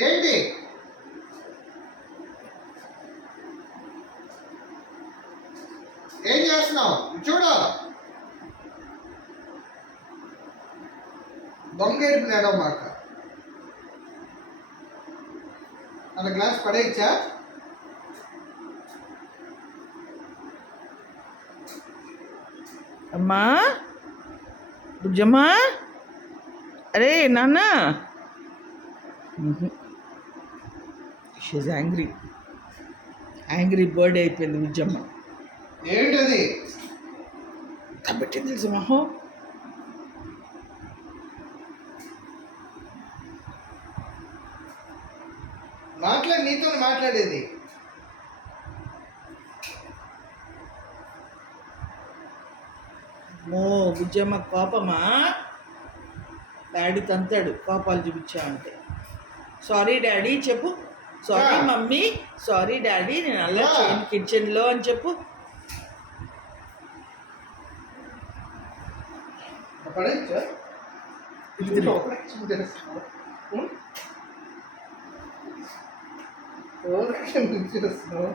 ఏంటి ఏం చేస్తున్నావు చూడు దొంగ ఏడుపు లేడవ మాట అలా గ్లాస్ పడేయచ్చా అమ్మా బుజ్జమ్మా అరే నాన్న షీజ్ యాంగ్రీ బర్డ్ అయిపోయింది బుజ్జమ్మ ఏంటది కాబట్టి తెలుసు మహో నీతో మాట్లాడేది మో బుజ్జమ్మ కోపమా డాడీ తంతాడు కోపాలు చూపించామంటే సారీ డాడీ చెప్పు సారీ మమ్మీ సారీ డాడీ నేను అలా చేయను కిచెన్లో అని చెప్పు ఓవర్ యాక్షన్ చేస్తున్నావు